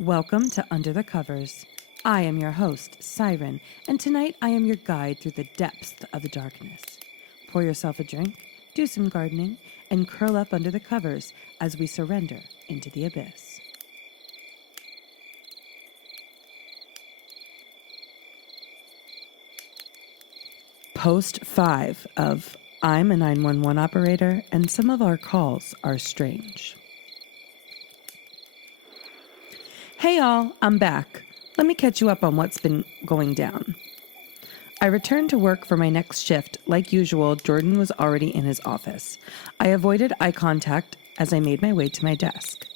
Welcome to Under the Covers. I am your host, Siren, and tonight I am your guide through the depths of the darkness. Pour yourself a drink, do some gardening, and curl up under the covers as we surrender into the abyss. Post 5 of I'm a 911 operator, and some of our calls are strange. Hey all, I'm back. Let me catch you up on what's been going down. I returned to work for my next shift. Like usual, Jordan was already in his office. I avoided eye contact as I made my way to my desk.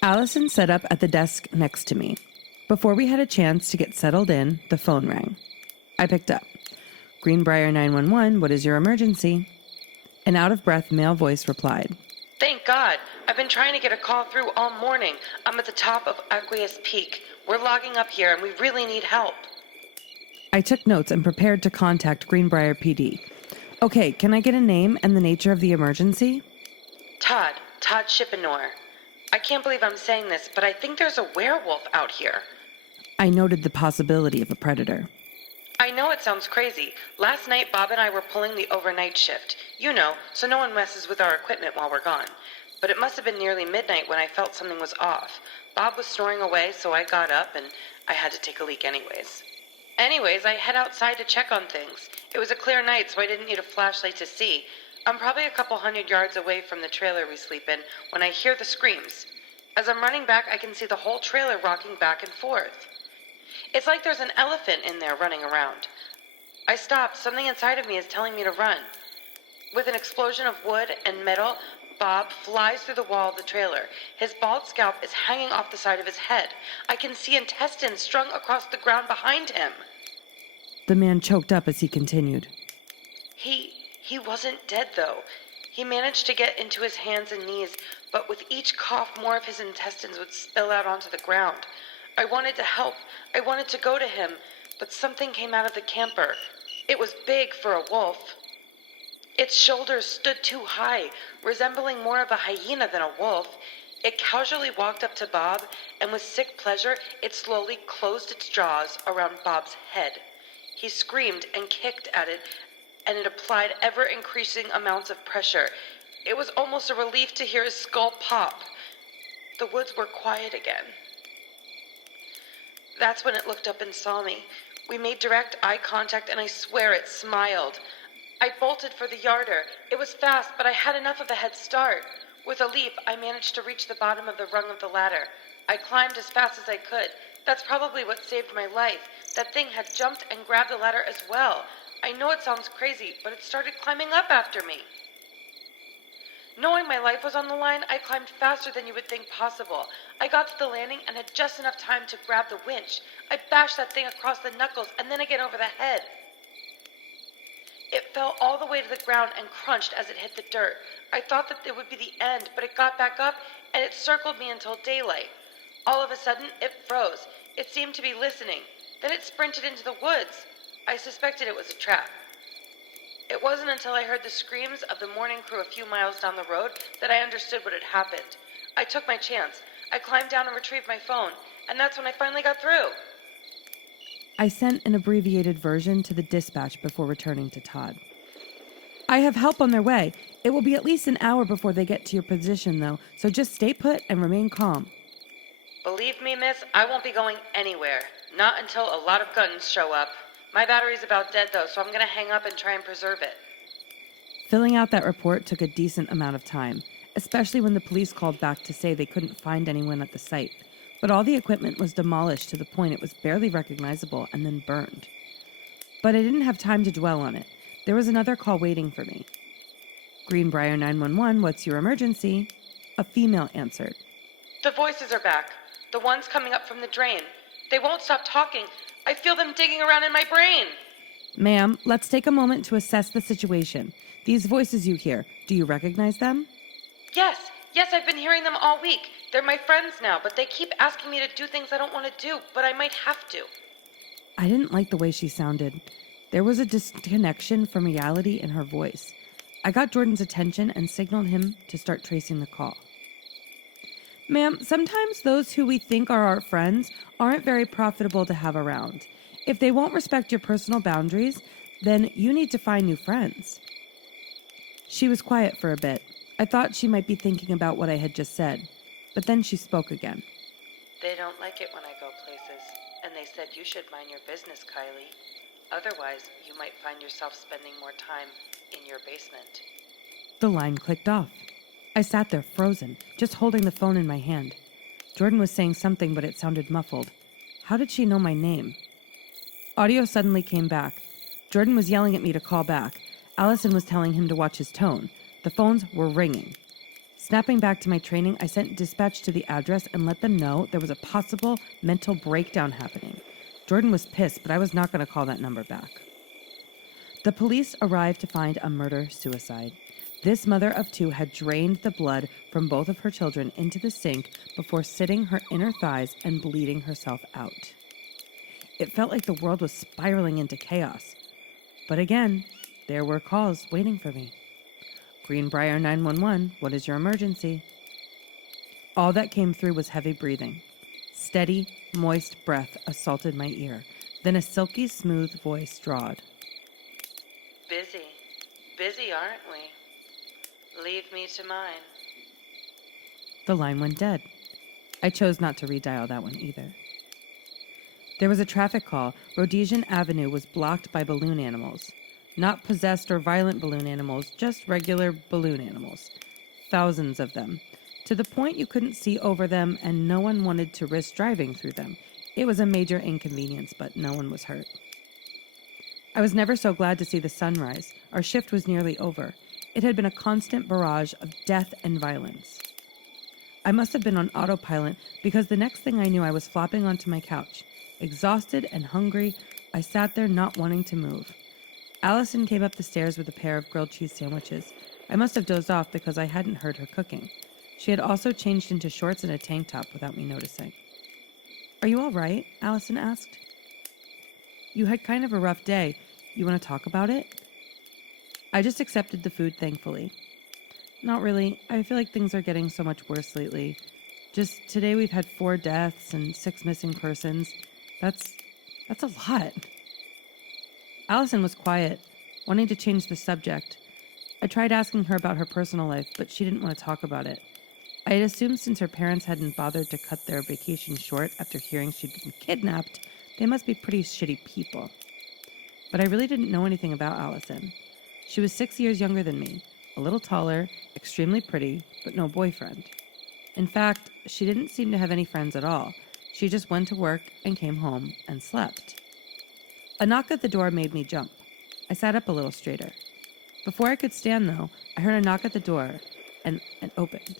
Allison sat up at the desk next to me. Before we had a chance to get settled in, the phone rang. I picked up. Greenbrier 911, what is your emergency? An out-of-breath male voice replied. Thank God. I've been trying to get a call through all morning. I'm at the top of Aqueous Peak. We're logging up here and we really need help. I took notes and prepared to contact Greenbrier PD. Okay, can I get a name and the nature of the emergency? Todd Chippenor. I can't believe I'm saying this, but I think there's a werewolf out here. I noted the possibility of a predator. I know it sounds crazy. Last night, Bob and I were pulling the overnight shift. You know, so no one messes with our equipment while we're gone. But it must have been nearly midnight when I felt something was off. Bob was snoring away, so I got up and I had to take a leak anyways. I head outside to check on things. It was a clear night, so I didn't need a flashlight to see. I'm probably a couple 100 yards away from the trailer we sleep in when I hear the screams. As I'm running back, I can see the whole trailer rocking back and forth. It's like there's an elephant in there running around. I stop. Something inside of me is telling me to run. With an explosion of wood and metal, Bob flies through the wall of the trailer. His bald scalp is hanging off the side of his head. I can see intestines strung across the ground behind him. The man choked up as he continued. He wasn't dead, though. He managed to get into his hands and knees, but with each cough, more of his intestines would spill out onto the ground. I wanted to help. I wanted to go to him, but something came out of the camper. It was big for a wolf. Its shoulders stood too high, resembling more of a hyena than a wolf. It casually walked up to Bob, and with sick pleasure, it slowly closed its jaws around Bob's head. He screamed and kicked at it, and it applied ever-increasing amounts of pressure. It was almost a relief to hear his skull pop. The woods were quiet again. That's when it looked up and saw me. We made direct eye contact, and I swear it smiled. I bolted for the yarder. It was fast, but I had enough of a head start. With a leap, I managed to reach the bottom of the rung of the ladder. I climbed as fast as I could. That's probably what saved my life. That thing had jumped and grabbed the ladder as well. I know it sounds crazy, but it started climbing up after me. Knowing my life was on the line, I climbed faster than you would think possible. I got to the landing and had just enough time to grab the winch. I bashed that thing across the knuckles and then again over the head. It fell all the way to the ground and crunched as it hit the dirt. I thought that it would be the end, but it got back up and it circled me until daylight. All of a sudden, it froze. It seemed to be listening. Then it sprinted into the woods. I suspected it was a trap. It wasn't until I heard the screams of the morning crew a few miles down the road that I understood what had happened. I took my chance. I climbed down and retrieved my phone, and that's when I finally got through. I sent an abbreviated version to the dispatch before returning to Todd. I have help on their way. It will be at least an hour before they get to your position, though, so just stay put and remain calm. Believe me, miss, I won't be going anywhere. Not until a lot of guns show up. My battery's about dead, though, so I'm going to hang up and try and preserve it. Filling out that report took a decent amount of time, especially when the police called back to say they couldn't find anyone at the site. But all the equipment was demolished to the point it was barely recognizable and then burned. But I didn't have time to dwell on it. There was another call waiting for me. Greenbrier 911, what's your emergency? A female answered. The voices are back. The ones coming up from the drain. They won't stop talking. I feel them digging around in my brain. Ma'am, let's take a moment to assess the situation. These voices you hear, do you recognize them? Yes, I've been hearing them all week. They're my friends now, but they keep asking me to do things I don't want to do, but I might have to. I didn't like the way she sounded. There was a disconnection from reality in her voice. I got Jordan's attention and signaled him to start tracing the call. Ma'am, sometimes those who we think are our friends aren't very profitable to have around. If they won't respect your personal boundaries, then you need to find new friends. She was quiet for a bit. I thought she might be thinking about what I had just said, but then she spoke again. They don't like it when I go places, and they said you should mind your business, Kylie. Otherwise, you might find yourself spending more time in your basement. The line clicked off. I sat there frozen, just holding the phone in my hand. Jordan was saying something, but it sounded muffled. How did she know my name? Audio suddenly came back. Jordan was yelling at me to call back. Allison was telling him to watch his tone. The phones were ringing. Snapping back to my training, I sent dispatch to the address and let them know there was a possible mental breakdown happening. Jordan was pissed, but I was not going to call that number back. The police arrived to find a murder-suicide. This mother of two had drained the blood from both of her children into the sink before sitting her inner thighs and bleeding herself out. It felt like the world was spiraling into chaos. But again, there were calls waiting for me. Greenbrier 911, what is your emergency? All that came through was heavy breathing. Steady, moist breath assaulted my ear. Then a silky, smooth voice drawled. Busy. Busy, aren't we? Leave me to mine. The line went dead. I chose not to redial that one either. There was a traffic call. Rhodesian Avenue was blocked by balloon animals. Not possessed or violent balloon animals, just regular balloon animals. Thousands of them. To the point you couldn't see over them and no one wanted to risk driving through them. It was a major inconvenience, but no one was hurt. I was never so glad to see the sunrise. Our shift was nearly over. It had been a constant barrage of death and violence. I must have been on autopilot because the next thing I knew I was flopping onto my couch. Exhausted and hungry, I sat there not wanting to move. Allison came up the stairs with a pair of grilled cheese sandwiches. I must have dozed off because I hadn't heard her cooking. She had also changed into shorts and a tank top without me noticing. Are you all right? Allison asked. You had kind of a rough day. You want to talk about it? I just accepted the food, thankfully. Not really. I feel like things are getting so much worse lately. Just today we've had 4 deaths and 6 missing persons. That's a lot. Allison was quiet, wanting to change the subject. I tried asking her about her personal life, but she didn't want to talk about it. I had assumed since her parents hadn't bothered to cut their vacation short after hearing she'd been kidnapped, they must be pretty shitty people. But I really didn't know anything about Allison. She was 6 years younger than me, a little taller, extremely pretty, but no boyfriend. In fact, she didn't seem to have any friends at all. She just went to work and came home and slept. A knock at the door made me jump. I sat up a little straighter. Before I could stand, though, I heard a knock at the door and opened.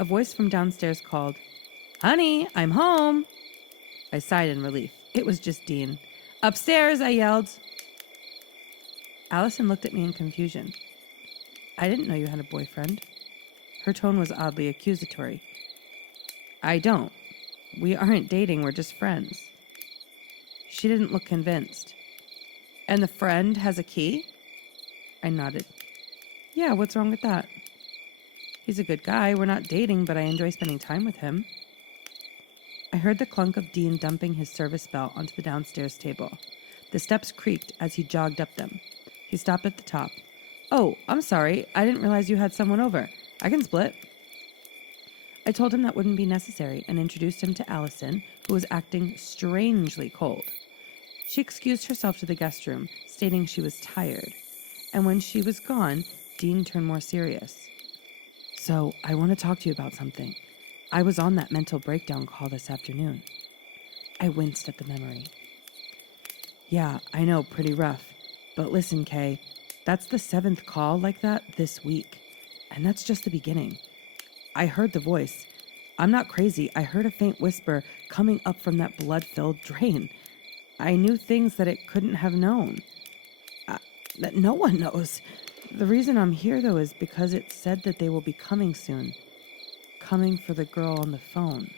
A voice from downstairs called, "Honey, I'm home." I sighed in relief. It was just Dean. "Upstairs," I yelled. Allison looked at me in confusion. "I didn't know you had a boyfriend." Her tone was oddly accusatory. "I don't. We aren't dating, we're just friends." She didn't look convinced. "And the friend has a key?" I nodded. "Yeah, what's wrong with that?" "He's a good guy. We're not dating, but I enjoy spending time with him." I heard the clunk of Dean dumping his service belt onto the downstairs table. The steps creaked as he jogged up them. He stopped at the top. "Oh, I'm sorry. I didn't realize you had someone over. I can split." I told him that wouldn't be necessary and introduced him to Allison, who was acting strangely cold. She excused herself to the guest room, stating she was tired. And when she was gone, Dean turned more serious. "So, I want to talk to you about something. I was on that mental breakdown call this afternoon." I winced at the memory. "Yeah, I know, pretty rough. But listen, Kay, that's the 7th call like that this week. And that's just the beginning. I heard the voice. I'm not crazy. I heard a faint whisper coming up from that blood-filled drain. I knew things that it couldn't have known. That no one knows. The reason I'm here, though, is because it said that they will be coming soon. Coming for the girl on the phone."